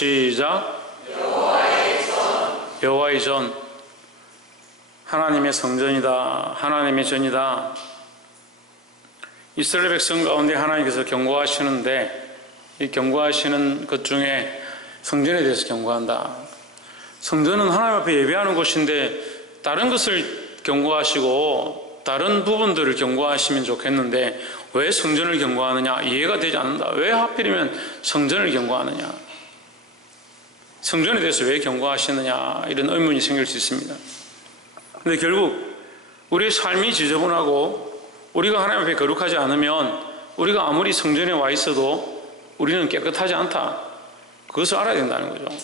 시작. 여호와의 전. 하나님의 성전이다. 하나님의 전이다. 이스라엘 백성 가운데 하나님께서 경고하시는데, 이 경고하시는 것 중에 성전에 대해서 경고한다. 성전은 하나님 앞에 예배하는 곳인데 다른 것을 경고하시고 다른 부분들을 경고하시면 좋겠는데 왜 성전을 경고하느냐? 이해가 되지 않는다. 왜 하필이면 성전을 경고하느냐? 성전에 대해서 왜 경고하시느냐? 이런 의문이 생길 수 있습니다. 근데 결국 우리의 삶이 지저분하고 우리가 하나님 앞에 거룩하지 않으면 우리가 아무리 성전에 와 있어도 우리는 깨끗하지 않다. 그것을 알아야 된다는 거죠.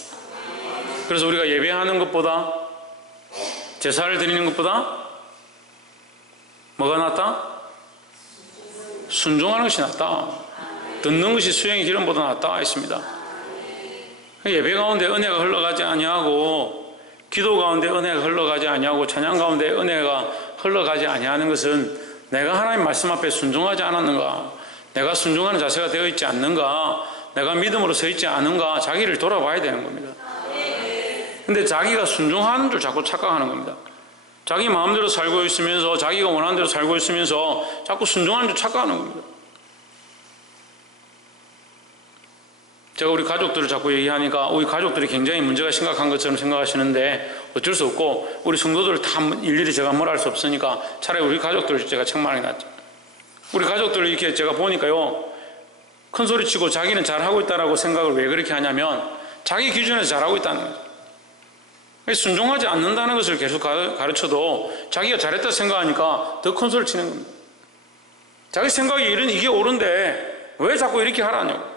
그래서 우리가 예배하는 것보다, 제사를 드리는 것보다 뭐가 낫다? 순종하는 것이 낫다. 듣는 것이 수행의 기름보다 낫다 했습니다. 예배 가운데 은혜가 흘러가지 아니하고, 기도 가운데 은혜가 흘러가지 아니하고, 찬양 가운데 은혜가 흘러가지 아니하는 것은 내가 하나님 말씀 앞에 순종하지 않았는가, 내가 순종하는 자세가 되어 있지 않는가, 내가 믿음으로 서 있지 않은가, 자기를 돌아봐야 되는 겁니다. 근데 자기가 순종하는 줄 자꾸 착각하는 겁니다. 자기 마음대로 살고 있으면서, 자기가 원하는 대로 살고 있으면서 자꾸 순종하는 줄 착각하는 겁니다. 제가 우리 가족들을 자꾸 얘기하니까 우리 가족들이 굉장히 문제가 심각한 것처럼 생각하시는데 어쩔 수 없고, 우리 성도들을 다 일일이 제가 뭐라 할 수 없으니까 차라리 우리 가족들을 제가 책망하는 게 낫죠. 우리 가족들을 이렇게 제가 보니까요, 큰 소리 치고 자기는 잘하고 있다라고 생각을 왜 그렇게 하냐면 자기 기준에서 잘하고 있다는 거죠. 순종하지 않는다는 것을 계속 가르쳐도 자기가 잘했다 생각하니까 더 큰 소리 치는 겁니다. 자기 생각이 이게 옳은데 왜 자꾸 이렇게 하라냐고.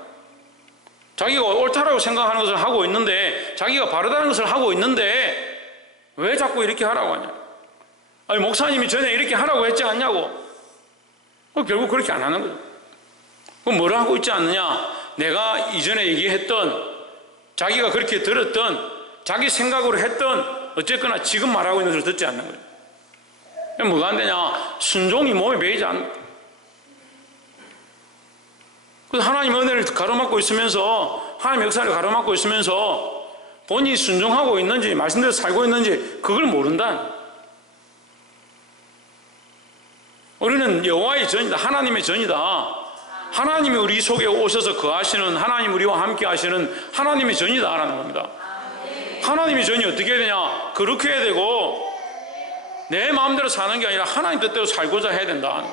자기가 옳다라고 생각하는 것을 하고 있는데, 자기가 바르다는 것을 하고 있는데 왜 자꾸 이렇게 하라고 하냐. 아니, 목사님이 전에 이렇게 하라고 했지 않냐고. 결국 그렇게 안 하는 거죠. 그럼 뭘 하고 있지 않느냐? 내가 이전에 얘기했던, 자기가 그렇게 들었던, 자기 생각으로 했던, 어쨌거나 지금 말하고 있는 것을 듣지 않는 거예요. 뭐가 안 되냐? 순종이 몸에 배이지 않는. 그래서 하나님 은혜를 가로막고 있으면서, 하나님 역사를 가로막고 있으면서 본인이 순종하고 있는지, 말씀대로 살고 있는지 그걸 모른다. 우리는 여호와의 전이다. 하나님의 전이다. 하나님이 우리 속에 오셔서 거하시는, 하나님 우리와 함께 하시는 하나님의 전이다 라는 겁니다. 하나님의 전이 어떻게 해야 되냐? 그렇게 해야 되고, 내 마음대로 사는 게 아니라 하나님 뜻대로 살고자 해야 된다.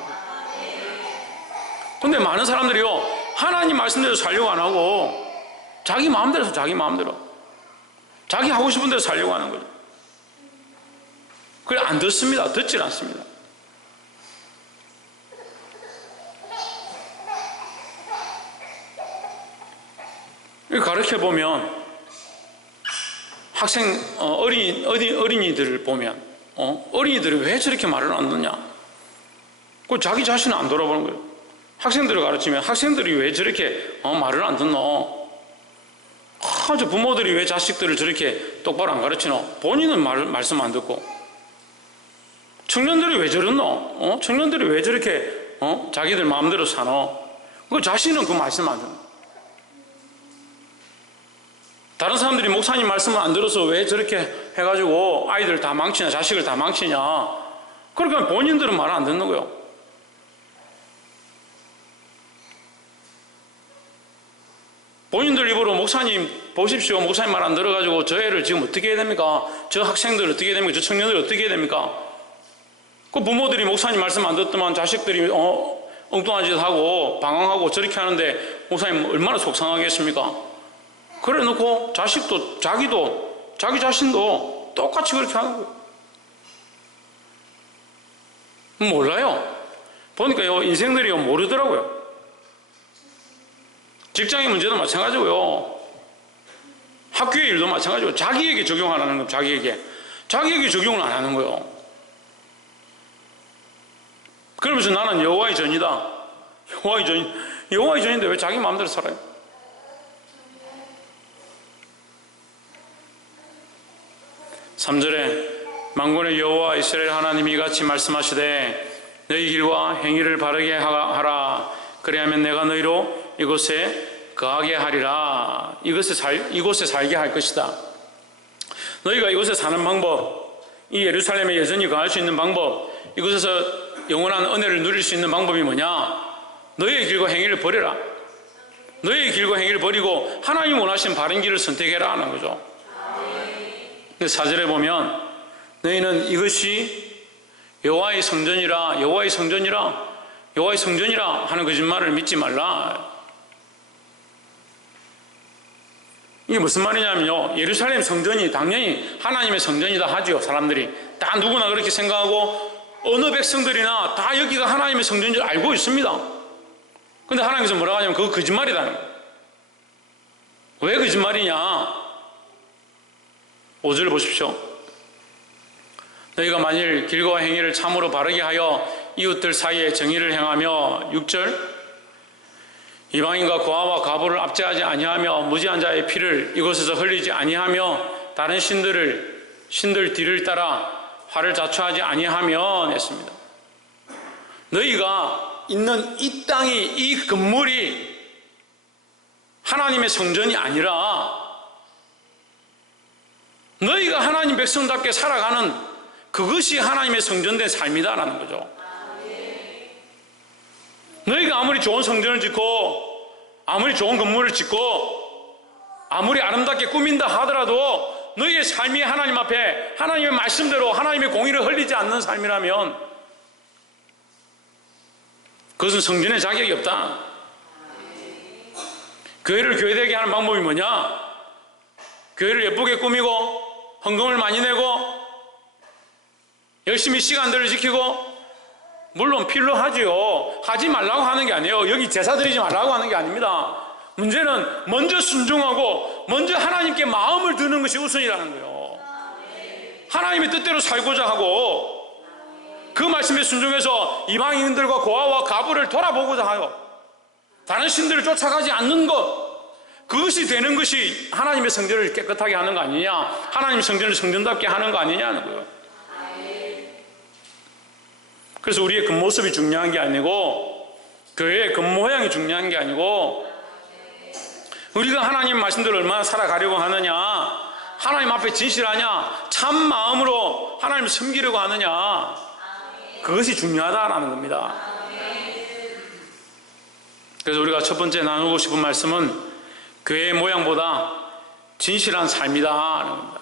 근데 많은 사람들이요, 하나님 말씀대로 살려고 안 하고 자기 마음대로 해서 자기 마음대로 자기 하고 싶은 대로 살려고 하는 거죠. 그래 안 듣습니다. 듣질 않습니다. 가르쳐 보면 학생 어린이들을 보면 어린이들이 왜 저렇게 말을 안 듣냐? 그 자기 자신을 안 돌아보는 거예요. 학생들을 가르치면 학생들이 왜 저렇게 말을 안 듣노? 아주 부모들이 왜 자식들을 저렇게 똑바로 안 가르치노? 본인은 말씀 안 듣고. 청년들이 왜 저러노? 청년들이 왜 저렇게 자기들 마음대로 사노? 그 자신은 그 말씀 안 듣노. 다른 사람들이 목사님 말씀을 안 들어서 왜 저렇게 해가지고 아이들 다 망치냐, 자식을 다 망치냐? 그러니까 본인들은 말 안 듣는 거예요. 본인들 입으로 목사님 보십시오, 목사님 말 안 들어가지고 저 애를 지금 어떻게 해야 됩니까? 저 학생들 어떻게 해야 됩니까? 저 청년들 어떻게 해야 됩니까? 그 부모들이 목사님 말씀 안 듣더만 자식들이 엉뚱한 짓 하고 방황하고 저렇게 하는데 목사님 얼마나 속상하겠습니까? 그래 놓고 자식도, 자기도, 자기 자신도 똑같이 그렇게 하는 거예요. 몰라요. 보니까요, 인생들이 모르더라고요. 직장의 문제도 마찬가지고요. 학교의 일도 마찬가지고, 자기에게 적용 안 하는 거예요. 자기에게 적용을 안 하는 거예요. 그러면서 나는 여호와의 전이다. 여호와의 전인데 왜 자기 마음대로 살아요? 3절에 만군의 여호와 이스라엘 하나님이 이같이 말씀하시되 너희 길과 행위를 바르게 하라. 그리하면 내가 너희로 이곳에 거하게 하리라. 이곳에 살게 할 것이다. 너희가 이곳에 사는 방법, 이 예루살렘에 여전히 거할 수 있는 방법, 이곳에서 영원한 은혜를 누릴 수 있는 방법이 뭐냐? 너희의 길과 행위를 버려라. 너희의 길과 행위를 버리고 하나님 원하시는 바른 길을 선택해라 하는 거죠. 4절에 보면 너희는 이것이 여호와의 성전이라 여호와의 성전이라 여호와의 성전이라 하는 거짓말을 믿지 말라. 이게 무슨 말이냐면요, 예루살렘 성전이 당연히 하나님의 성전이다 하죠. 사람들이 다 누구나 그렇게 생각하고 어느 백성들이나 다 여기가 하나님의 성전인 줄 알고 있습니다. 근데 하나님께서 뭐라고 하냐면 그거 거짓말이라는 거예요. 왜 거짓말이냐? 5절 보십시오. 너희가 만일 길과 행위를 참으로 바르게 하여 이웃들 사이에 정의를 행하며 6절 이방인과 고아와 과부를 압제하지 아니하며 무지한 자의 피를 이곳에서 흘리지 아니하며 다른 신들 뒤를 따라 화를 자초하지 아니하면 했습니다. 너희가 있는 이 땅이, 이 건물이 하나님의 성전이 아니라 너희가 하나님 백성답게 살아가는 그것이 하나님의 성전된 삶이다라는 거죠. 너희가 아무리 좋은 성전을 짓고 아무리 좋은 건물을 짓고 아무리 아름답게 꾸민다 하더라도 너희의 삶이 하나님 앞에 하나님의 말씀대로 하나님의 공의를 흘리지 않는 삶이라면 그것은 성전의 자격이 없다. 교회를 교회되게 하는 방법이 뭐냐? 교회를 예쁘게 꾸미고 헌금을 많이 내고 열심히 시간들을 지키고, 물론 필요하지요. 하지 말라고 하는 게 아니에요. 여기 제사 드리지 말라고 하는 게 아닙니다. 문제는 먼저 순종하고 먼저 하나님께 마음을 드는 것이 우선이라는 거예요. 하나님의 뜻대로 살고자 하고 그 말씀에 순종해서 이방인들과 고아와 과부를 돌아보고자 하여 다른 신들을 쫓아가지 않는 것, 그것이 되는 것이 하나님의 성전을 깨끗하게 하는 거 아니냐, 하나님의 성전을 성전답게 하는 거 아니냐는 거예요. 그래서 우리의 겉모습이 중요한 게 아니고 교회의 겉모양이 중요한 게 아니고 우리가 하나님 말씀대로 얼마나 살아가려고 하느냐, 하나님 앞에 진실하냐, 참 마음으로 하나님을 섬기려고 하느냐, 그것이 중요하다라는 겁니다. 그래서 우리가 첫 번째 나누고 싶은 말씀은 교회의 모양보다 진실한 삶이다라는 겁니다.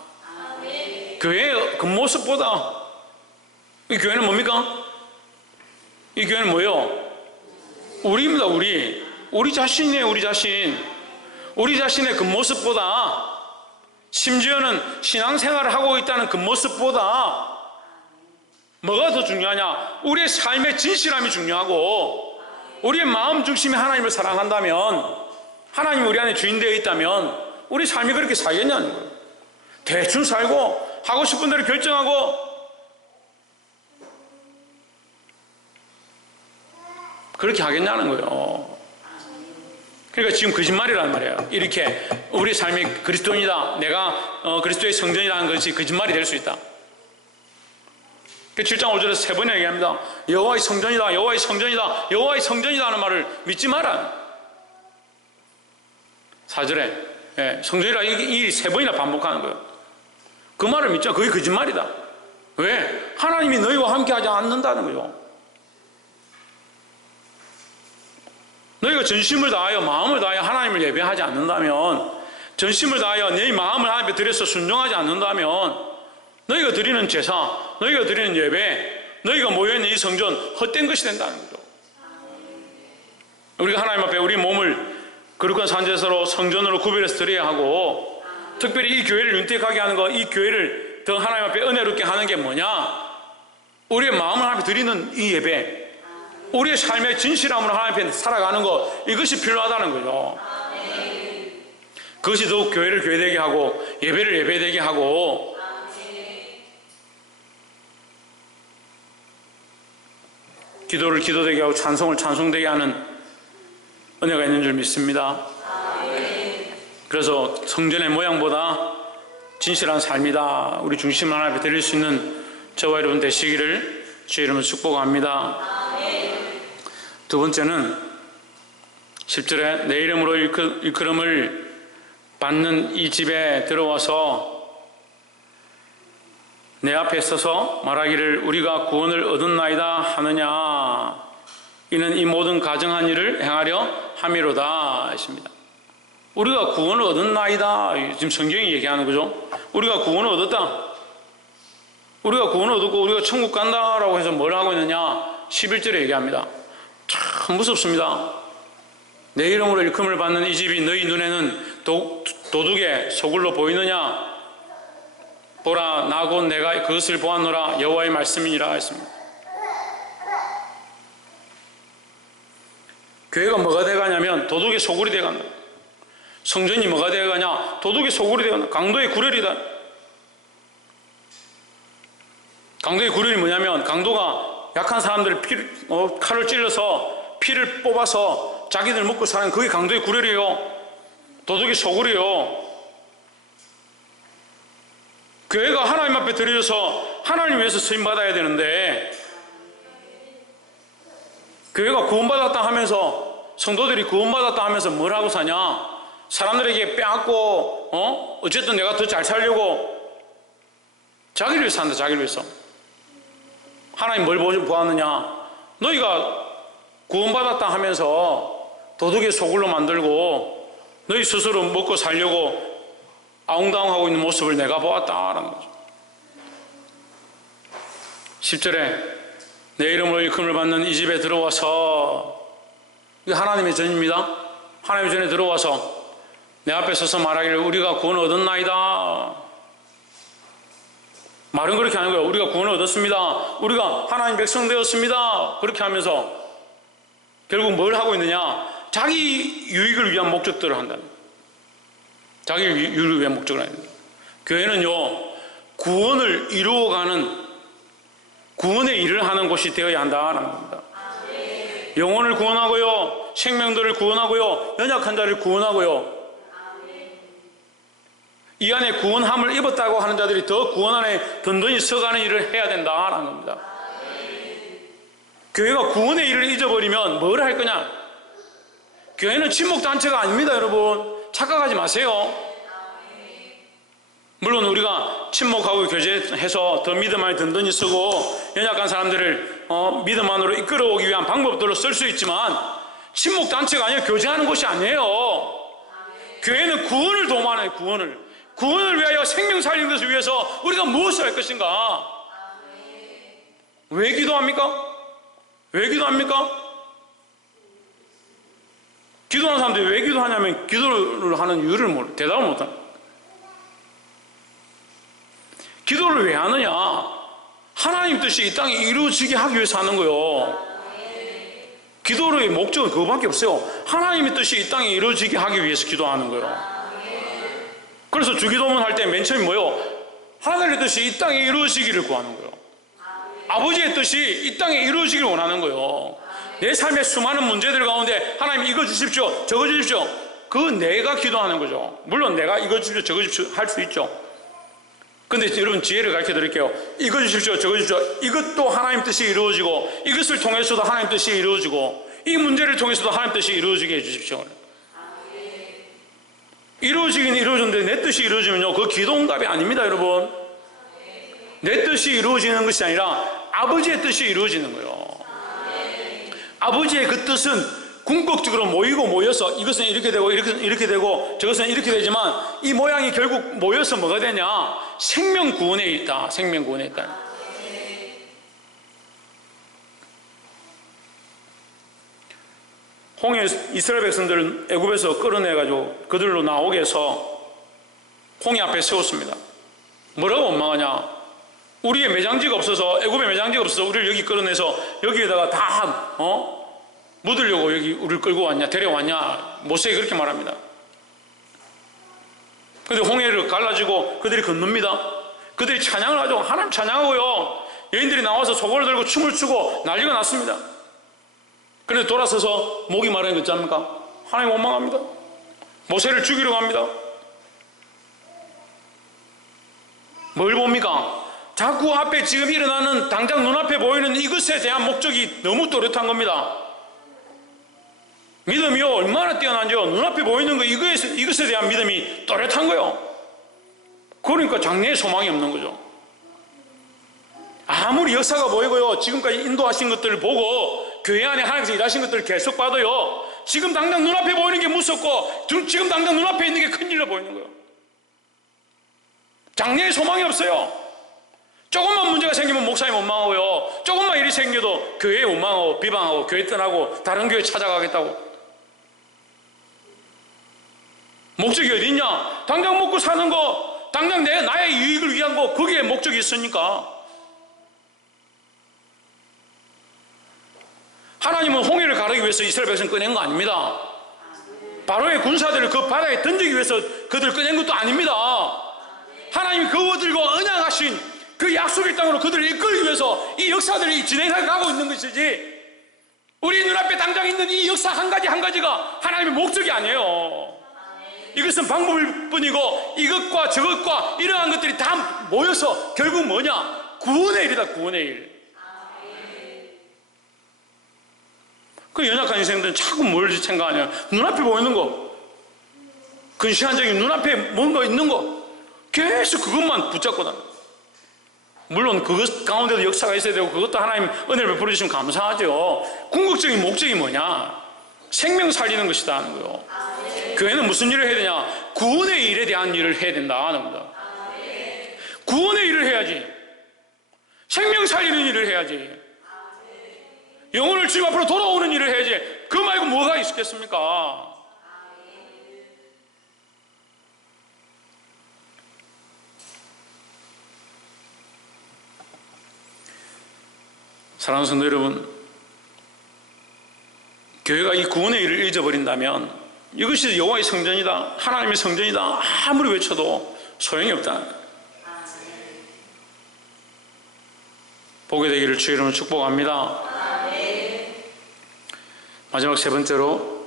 교회의 겉모습보다, 이 교회는 뭡니까? 이 교회는 뭐예요? 우리입니다. 우리 자신이에요. 우리 자신의 겉모습보다, 심지어는 신앙생활을 하고 있다는 겉모습보다 뭐가 더 중요하냐? 우리의 삶의 진실함이 중요하고 우리의 마음 중심이 하나님을 사랑한다면, 하나님이 우리 안에 주인 되어 있다면 우리 삶이 그렇게 살겠냐는 거예요. 대충 살고 하고 싶은 대로 결정하고 그렇게 하겠냐는 거예요. 그러니까 지금 거짓말이라는 말이에요. 이렇게 우리 삶이 그리스도인이다, 내가 그리스도의 성전이라는 것이 거짓말이 될 수 있다. 7장 5절에서 세 번이나 얘기합니다. 여호와의 성전이다, 여호와의 성전이다, 여호와의 성전이다 하는 말을 믿지 마라. 4절에 성전이라 이 세 번이나 반복하는 거예요. 그 말을 믿지 마. 그게 거짓말이다. 왜? 하나님이 너희와 함께 하지 않는다는 거죠. 너희가 전심을 다하여 마음을 다하여 하나님을 예배하지 않는다면, 전심을 다하여 네 마음을 하나님 앞에 드려서 순종하지 않는다면 너희가 드리는 제사, 너희가 드리는 예배, 너희가 모여있는 이 성전 헛된 것이 된다는 거죠. 우리가 하나님 앞에 우리 몸을 거룩한 산제사로 성전으로 구별해서 드려야 하고, 특별히 이 교회를 윤택하게 하는 거, 이 교회를 더 하나님 앞에 은혜롭게 하는 게 뭐냐? 우리의 마음을 하나님 앞에 드리는 이 예배, 우리의 삶의 진실함으로 하나님 앞에 살아가는 것, 이것이 필요하다는 거죠. 그것이 더욱 교회를 교회되게 하고 예배를 예배되게 하고 기도를 기도되게 하고 찬송을 찬송되게 하는 은혜가 있는 줄 믿습니다. 그래서 성전의 모양보다 진실한 삶이다, 우리 중심을 하나님 앞에 드릴 수 있는 저와 여러분 되시기를 주의 이름으로 축복합니다. 두 번째는 10절에 내 이름으로 일컬음을 받는 이 집에 들어와서 내 앞에 서서 말하기를 우리가 구원을 얻었나이다 하느냐. 이는 이 모든 가정한 일을 행하려 함이로다 했습니다. 우리가 구원을 얻었나이다. 지금 성경이 얘기하는 거죠. 우리가 구원을 얻었다. 우리가 구원을 얻었고 우리가 천국 간다라고 해서 뭘 하고 있느냐. 11절에 얘기합니다. 참 무섭습니다. 내 이름으로 일컬음을 받는 이 집이 너희 눈에는 도둑의 소굴로 보이느냐. 보라 나 곧 내가 그것을 보았노라 여호와의 말씀이니라 했습니다. 교회가 뭐가 돼가냐면 도둑의 소굴이 돼간다. 성전이 뭐가 돼가냐. 도둑의 소굴이 돼간다. 강도의 구렬이다. 강도의 구렬이 뭐냐면 강도가 약한 사람들을 칼을 찔러서 피를 뽑아서 자기들 먹고 사는 그게 강도의 구렬이에요. 도둑의 소굴이에요. 교회가 하나님 앞에 드려져서 하나님 위해서 쓰임받아야 되는데 교회가 구원받았다 하면서 성도들이 구원받았다 하면서 뭘 하고 사냐. 사람들에게 빼앗고 어쨌든 내가 더 잘 살려고 자기를 위해서 산다. 자기를 위해서. 하나님 뭘 보았느냐. 너희가 구원받았다 하면서 도둑의 소굴로 만들고 너희 스스로 먹고 살려고 아웅다웅하고 있는 모습을 내가 보았다라는 거죠. 10절에 내 이름으로 일컬음을 받는 이 집에 들어와서 이게 하나님의 전입니다. 하나님의 전에 들어와서 내 앞에 서서 말하기를 우리가 구원을 얻었나이다. 말은 그렇게 하는 거예요. 우리가 구원을 얻었습니다. 우리가 하나님 백성 되었습니다. 그렇게 하면서 결국 뭘 하고 있느냐. 자기 유익을 위한 목적들을 한다는 거예요. 자기 유익을 위한 목적을 합니다. 교회는요, 구원을 이루어가는 구원의 일을 하는 곳이 되어야 한다는 겁니다. 영혼을 구원하고요, 생명들을 구원하고요, 연약한 자를 구원하고요. 이 안에 구원함을 입었다고 하는 자들이 더 구원 안에 든든히 서가는 일을 해야 된다는 겁니다. 교회가 구원의 일을 잊어버리면 뭘 할 거냐? 교회는 친목단체가 아닙니다, 여러분. 착각하지 마세요. 물론 우리가 친목하고 교제해서 더 믿음 안에 든든히 쓰고 연약한 사람들을 믿음 안으로 이끌어오기 위한 방법들로 쓸 수 있지만 친목단체가 아니라 교제하는 곳이 아니에요. 교회는 구원을 도모하는 구원을 위하여 생명 살리는 것을 위해서 우리가 무엇을 할 것인가? 왜 기도합니까? 왜 기도합니까? 기도하는 사람들이 왜 기도하냐면 기도를 하는 이유를 대답을 못합니다. 기도를 왜 하느냐? 하나님 뜻이 이 땅에 이루어지게 하기 위해서 하는 거예요. 기도의 목적은 그거밖에 없어요. 하나님의 뜻이 이 땅에 이루어지게 하기 위해서 기도하는 거예요. 그래서 주기도문 할 때 맨 처음에 뭐예요? 하늘의 뜻이 이 땅에 이루어지기를 구하는 거예요. 아버지의 뜻이 이 땅에 이루어지기를 원하는 거예요. 내 삶의 수많은 문제들 가운데 하나님 이거 주십시오, 저거 주십시오. 그거 내가 기도하는 거죠. 물론 내가 이거 주십시오, 저거 주십시오 할 수 있죠. 근데 여러분 지혜를 가르쳐 드릴게요. 이거 주십시오, 저거 주십시오. 이것도 하나님 뜻이 이루어지고 이것을 통해서도 하나님 뜻이 이루어지고 이 문제를 통해서도 하나님 뜻이 이루어지게 해주십시오. 이루어지긴 이루어졌는데 내 뜻이 이루어지면요, 그 기도 응답이 아닙니다, 여러분. 내 뜻이 이루어지는 것이 아니라 아버지의 뜻이 이루어지는 거예요. 아버지의 그 뜻은 궁극적으로 모여서 이것은 이렇게 되고 이것은 이렇게 되고 저것은 이렇게 되지만 이 모양이 결국 모여서 뭐가 되냐? 생명 구원에 있다. 생명 구원에 있다. 홍해 이스라엘 백성들을 애굽에서 끌어내가지고 그들로 나오게 해서 홍해 앞에 세웠습니다. 뭐라고 원망하냐? 우리의 매장지가 없어서, 애굽에 매장지가 없어서 우리를 여기 끌어내서 여기에다가 다 묻으려고 여기 우리를 끌고 왔냐, 데려왔냐. 모세가 그렇게 말합니다. 그런데 홍해를 갈라지고 그들이 건넙니다. 그들이 찬양을 하죠. 하나님 찬양하고요, 여인들이 나와서 소고를 들고 춤을 추고 난리가 났습니다. 그런데 돌아서서 목이 마르는 거 있지 않습니까? 하나님 원망합니다. 모세를 죽이려고 합니다. 뭘 봅니까? 자꾸 앞에 지금 일어나는 당장 눈앞에 보이는 이것에 대한 목적이 너무 또렷한 겁니다. 믿음이 얼마나 뛰어난지요. 눈앞에 보이는 거 이것에 대한 믿음이 또렷한 거요. 그러니까 장래에 소망이 없는 거죠. 아무리 역사가 보이고요, 지금까지 인도하신 것들을 보고 교회 안에 하나님께서 일하신 것들을 계속 봐도요, 지금 당장 눈앞에 보이는 게 무섭고 지금 당장 눈앞에 있는 게 큰일로 보이는 거예요. 장래에 소망이 없어요. 조금만 문제가 생기면 목사님 원망하고요, 조금만 일이 생겨도 교회에 원망하고 비방하고 교회 떠나고 다른 교회 찾아가겠다고. 목적이 어디 있냐? 당장 먹고 사는 거, 당장 나의 유익을 위한 거, 거기에 목적이 있으니까. 하나님은 홍해를 가르기 위해서 이스라엘 백성 꺼낸 거 아닙니다. 바로의 군사들을 그 바다에 던지기 위해서 그들을 꺼낸 것도 아닙니다. 하나님이 그들과 언약하신 그 약속의 땅으로 그들을 이끌기 위해서 이 역사들이 진행해 가고 있는 것이지, 우리 눈앞에 당장 있는 이 역사 한 가지 한 가지가 하나님의 목적이 아니에요. 이것은 방법일 뿐이고, 이것과 저것과 이러한 것들이 다 모여서 결국 뭐냐? 구원의 일이다. 구원의 일. 그 연약한 인생들은 자꾸 뭘 생각하냐? 눈앞에 보이는 거, 근시안적인 눈앞에 뭔가 있는 거, 계속 그것만 붙잡고 다녀. 물론 그것 가운데도 역사가 있어야 되고, 그것도 하나님 은혜를 베풀어 주시면 감사하죠. 궁극적인 목적이 뭐냐? 생명 살리는 것이다 하는 거예요. 교회는 무슨 일을 해야 되냐? 구원의 일에 대한 일을 해야 된다 하는 겁니다. 구원의 일을 해야지. 생명 살리는 일을 해야지. 영혼을 주님 앞으로 돌아오는 일을 해야지. 그 말고 뭐가 있겠습니까? 사랑하는 성도 여러분, 교회가 이 구원의 일을 잊어버린다면 이것이 여호와의 성전이다, 하나님의 성전이다 아무리 외쳐도 소용이 없다. 보게 되기를 주의 이름으로 축복합니다. 마지막 세 번째로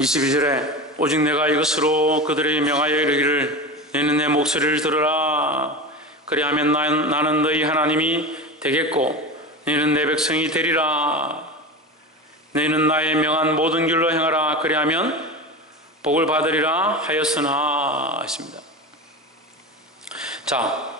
22절에 오직 내가 이것으로 그들에게 명하여 이르기를 너희는 내 목소리를 들으라. 그리하면 나는 너희 하나님이 되겠고 너희는 내 백성이 되리라. 너희는 나의 명한 모든 길로 행하라. 그리하면 복을 받으리라 하였으나 했습니다. 자,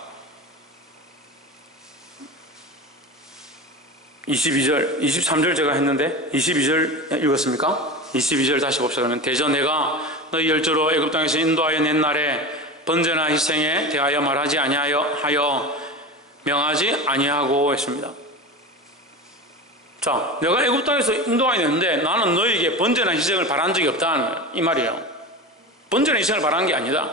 22절, 23절 제가 했는데 22절 읽었습니까? 22절 다시 봅시다. 그러면 대저 내가 너희 열조로 애굽 땅에서 인도하여 낸 날에 번제나 희생에 대하여 말하지 아니하여 명하지 아니하고 했습니다. 자, 내가 애굽 땅에서 인도하여 냈는데 나는 너희에게 번제나 희생을 바란 적이 없다 이 말이에요. 번제나 희생을 바란 게 아니다.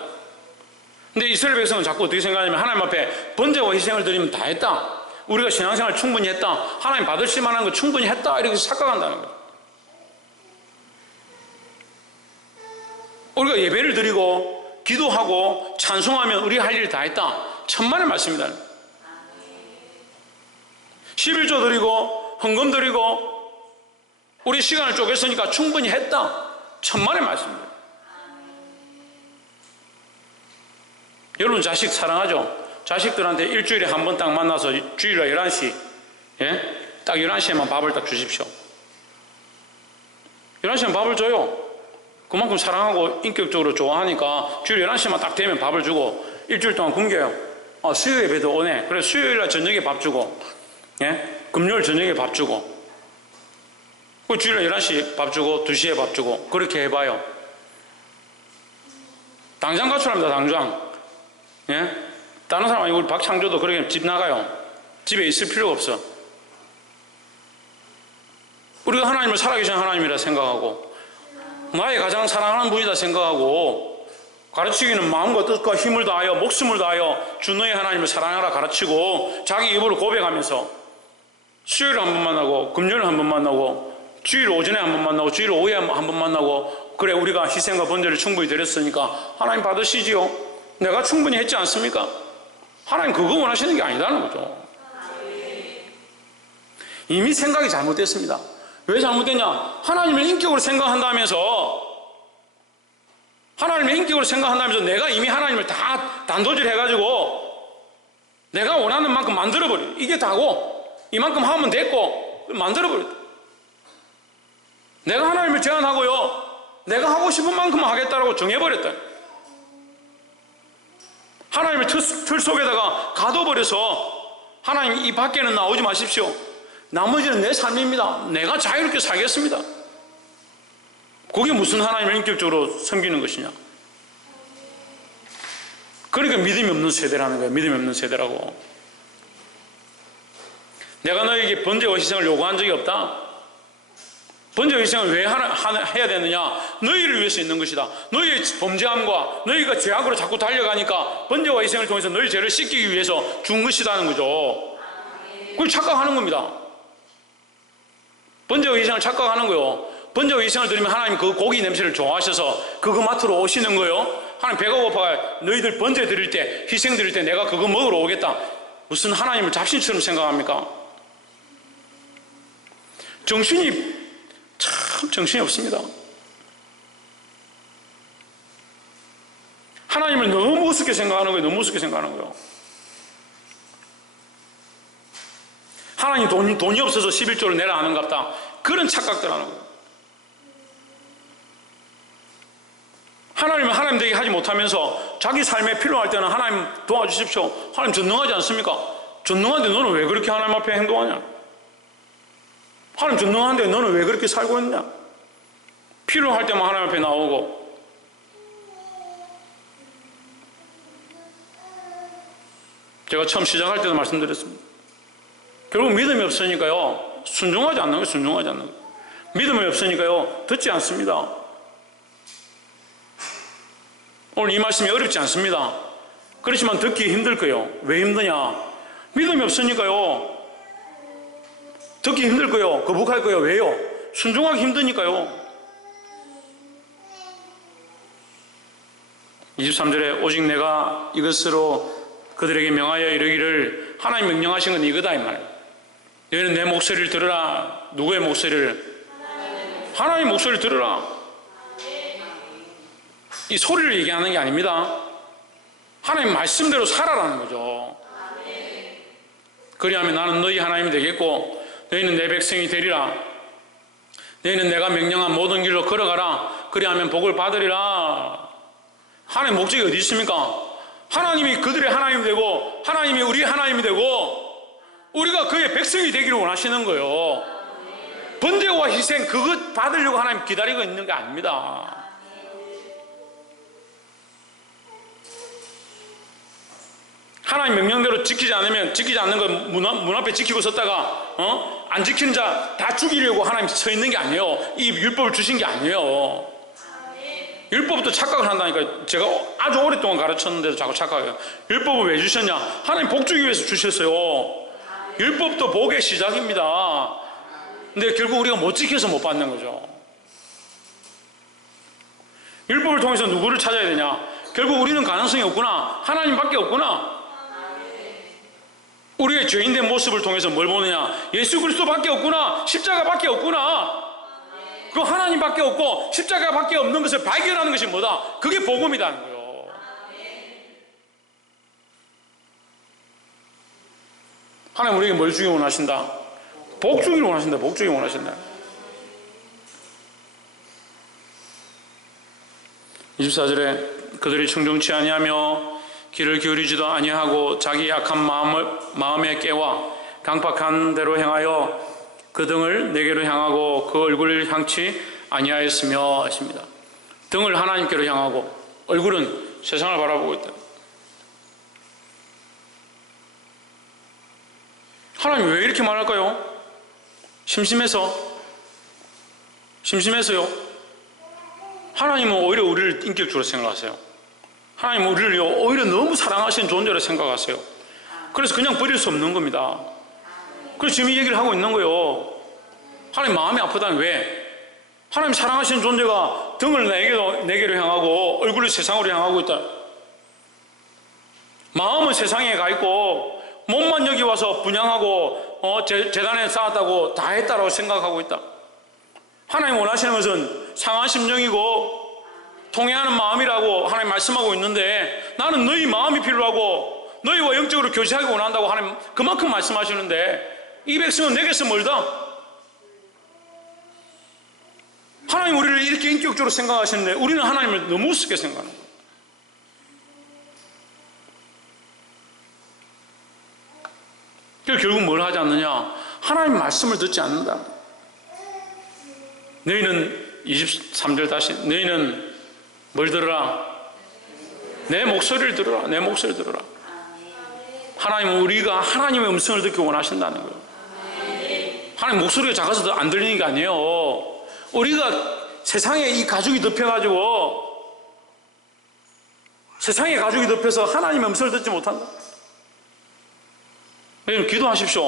근데 이스라엘 백성은 자꾸 어떻게 생각하냐면 하나님 앞에 번제와 희생을 드리면 다 했다, 우리가 신앙생활 충분히 했다, 하나님 받으실 만한 거 충분히 했다, 이렇게 착각한다는 거예요. 우리가 예배를 드리고 기도하고 찬송하면 우리 할 일 다 했다, 천만의 말씀이다. 11조 드리고 헌금 드리고 우리 시간을 쪼갰으니까 충분히 했다, 천만의 말씀입니다. 여러분 자식 사랑하죠? 자식들한테 일주일에 한 번 딱 만나서 주일날 11시, 딱 11시에만 밥을 딱 주십시오. 11시에만 밥을 줘요. 그만큼 사랑하고 인격적으로 좋아하니까 주일 11시만 딱 되면 밥을 주고 일주일 동안 굶겨요. 수요일 예배도 오네. 그래서 수요일날 저녁에 밥 주고, 금요일 저녁에 밥 주고, 주일날 11시 밥 주고 2시에 밥 주고, 그렇게 해봐요. 당장 가출합니다. 당장. 다른 사람 아니고 우리 박창조도 그렇게 집 나가요. 집에 있을 필요가 없어. 우리가 하나님을 살아계신 하나님이라 생각하고 나의 가장 사랑하는 분이다 생각하고 가르치기는 마음과 뜻과 힘을 다하여 목숨을 다하여 주 너의 하나님을 사랑하라 가르치고 자기 입으로 고백하면서 수요일에 한 번 만나고 금요일에 한 번 만나고 주일 오전에 한 번 만나고 주일 오후에 한 번 만나고, 그래 우리가 희생과 번제를 충분히 드렸으니까 하나님 받으시지요. 내가 충분히 했지 않습니까? 하나님 그거 원하시는 게 아니라는 거죠. 이미 생각이 잘못됐습니다. 왜 잘못됐냐? 하나님을 인격으로 생각한다면서 내가 이미 하나님을 다 단도질 해가지고 내가 원하는 만큼 만들어버려. 이게 다고 이만큼 하면 됐고 만들어버려. 내가 하나님을 제안하고요, 내가 하고 싶은 만큼 하겠다라고 정해버렸다. 하나님의 틀 속에다가 가둬버려서 하나님 이 밖에는 나오지 마십시오. 나머지는 내 삶입니다. 내가 자유롭게 살겠습니다. 그게 무슨 하나님을 인격적으로 섬기는 것이냐. 그러니까 믿음이 없는 세대라는 거예요. 믿음이 없는 세대라고. 내가 너에게 번제와 희생을 요구한 적이 없다. 번제와 희생을 왜 해야 되느냐. 너희를 위해서 있는 것이다. 너희의 범죄함과 너희가 죄악으로 자꾸 달려가니까 번제와 희생을 통해서 너희 죄를 씻기기 위해서 준 것이라는 거죠. 그걸 착각하는 겁니다. 번제와 희생을 착각하는 거요. 번제와 희생을 드리면 하나님 그 고기 냄새를 좋아하셔서 그거 맡으러 오시는 거요. 하나님 배가 고파가 너희들 번제 드릴 때, 희생 드릴 때 내가 그거 먹으러 오겠다. 무슨 하나님을 잡신처럼 생각합니까? 정신이 없습니다. 하나님을 너무 우습게 생각하는 거예요. 너무 우습게 생각하는 거예요. 하나님 돈이 없어서 11조를 내라 하는갑다. 그런 착각들 하는 거예요. 하나님은 하나님 되게 하지 못하면서 자기 삶에 필요할 때는 하나님 도와주십시오. 하나님 전능하지 않습니까? 전능한데 너는 왜 그렇게 하나님 앞에 행동하냐? 하나님 전능한데 너는 왜 그렇게 살고 있냐? 필요할 때만 하나님 앞에 나오고. 제가 처음 시작할 때도 말씀드렸습니다. 결국 믿음이 없으니까요, 순종하지 않는 거예요. 순종하지 않는 거예요. 믿음이 없으니까요, 듣지 않습니다. 오늘 이 말씀이 어렵지 않습니다. 그렇지만 듣기 힘들 거예요. 왜 힘드냐? 믿음이 없으니까요. 듣기 힘들 거예요. 거북할 거예요. 왜요? 순종하기 힘드니까요. 23절에 오직 내가 이것으로 그들에게 명하여 이르기를, 하나님 명령하신 건 이거다 이 말이에요. 너희는 내 목소리를 들으라. 누구의 목소리를? 하나님 목소리를 들으라. 이 소리를 얘기하는 게 아닙니다. 하나님 말씀대로 살아라는 거죠. 그리하면 나는 너희 하나님이 되겠고 너희는 내 백성이 되리라. 너희는 내가 명령한 모든 길로 걸어가라. 그리하면 복을 받으리라. 하나님 목적이 어디 있습니까? 하나님이 그들의 하나님이 되고 하나님이 우리 하나님이 되고 우리가 그의 백성이 되기를 원하시는 거예요. 번제와 희생 그것 받으려고 하나님 기다리고 있는 게 아닙니다. 하나님 명령대로 지키지 않는 거 문 앞에 지키고 섰다가 안 지키는 자 다 죽이려고 하나님 서 있는 게 아니에요. 이 율법을 주신 게 아니에요. 율법부터 착각을 한다니까. 제가 아주 오랫동안 가르쳤는데도 자꾸 착각해요. 율법을 왜 주셨냐? 하나님 복 주기 위해서 주셨어요. 율법도 복의 시작입니다. 근데 결국 우리가 못 지켜서 못 받는 거죠. 율법을 통해서 누구를 찾아야 되냐? 결국 우리는 가능성이 없구나. 하나님밖에 없구나. 우리의 죄인된 모습을 통해서 뭘 보느냐? 예수 그리스도밖에 없구나. 십자가밖에 없구나. 그 하나님밖에 없고 십자가밖에 없는 것을 발견하는 것이 뭐다? 그게 복음이라는 거예요. 하나님 우리에게 뭘 주기 원하신다? 복 주기를 원하신다. 복 주기 원하신다. 24절에 그들이 청종치 아니하며 귀를 기울이지도 아니하고 자기 약한 마음에 깨와 강팍한 대로 행하여 그 등을 내게로 향하고 그 얼굴을 향치 아니하였으며 하십니다. 등을 하나님께로 향하고 얼굴은 세상을 바라보고 있다. 하나님 왜 이렇게 말할까요? 심심해서요. 하나님은 오히려 우리를 인격적으로 생각하세요. 하나님은 우리를 오히려 너무 사랑하시는 존재로 생각하세요. 그래서 그냥 버릴 수 없는 겁니다. 그래서 지금 이 얘기를 하고 있는 거예요. 하나님 마음이 아프다는 왜? 하나님 사랑하시는 존재가 등을 내게로 향하고 얼굴을 세상으로 향하고 있다. 마음은 세상에 가 있고 몸만 여기 와서 분양하고 재단에 쌓았다고 다 했다라고 생각하고 있다. 하나님 원하시는 것은 상한 심정이고 통회하는 마음이라고 하나님 말씀하고 있는데 나는 너희 마음이 필요하고 너희와 영적으로 교제하기 원한다고 하나님 그만큼 말씀하시는데 이 백성은 내게서 멀다. 하나님 우리를 이렇게 인격적으로 생각하시는데 우리는 하나님을 너무 우습게 생각하는 거예요. 결국 뭘 하지 않느냐? 하나님 말씀을 듣지 않는다. 너희는 23절 다시 너희는 뭘 들으라? 내 목소리를 들으라. 내 목소리를 들으라. 하나님은 우리가 하나님의 음성을 듣기 원하신다는 거예요. 하나님 목소리가 작아서 안 들리는 게 아니에요. 우리가 세상에 이 가죽이 덮여가지고 세상에 가죽이 덮여서 하나님의 음성을 듣지 못한다. 여러분 기도하십시오.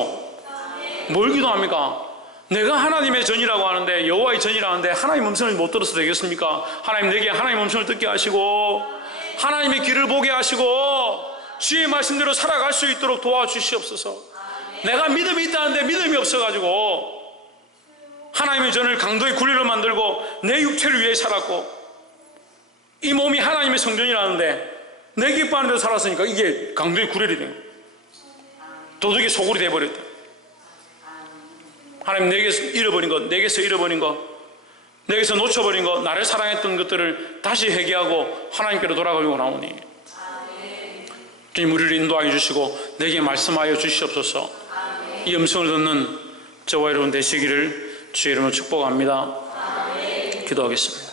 뭘 기도합니까? 내가 하나님의 전이라고 하는데 여호와의 전이라고 하는데 하나님의 음성을 못 들어서 되겠습니까? 하나님 내게 하나님의 음성을 듣게 하시고 하나님의 길을 보게 하시고 주의 말씀대로 살아갈 수 있도록 도와주시옵소서. 내가 믿음이 있다는데 믿음이 없어가지고 하나님의 전을 강도의 굴레로 만들고 내 육체를 위해 살았고 이 몸이 하나님의 성전이라는데 내 기뻐하는 데서 살았으니까 이게 강도의 굴레이 된 거예요. 도둑의 소굴이 되어버렸다. 하나님 내게서 잃어버린 것, 내게서 잃어버린 것, 내게서 놓쳐버린 것, 나를 사랑했던 것들을 다시 회개하고 하나님께로 돌아가려고 나오니 주님 우리를 인도하여 주시고 내게 말씀하여 주시옵소서. 이 음성을 듣는 저와 여러분 되시기를 주의 이름으로 축복합니다. 기도하겠습니다.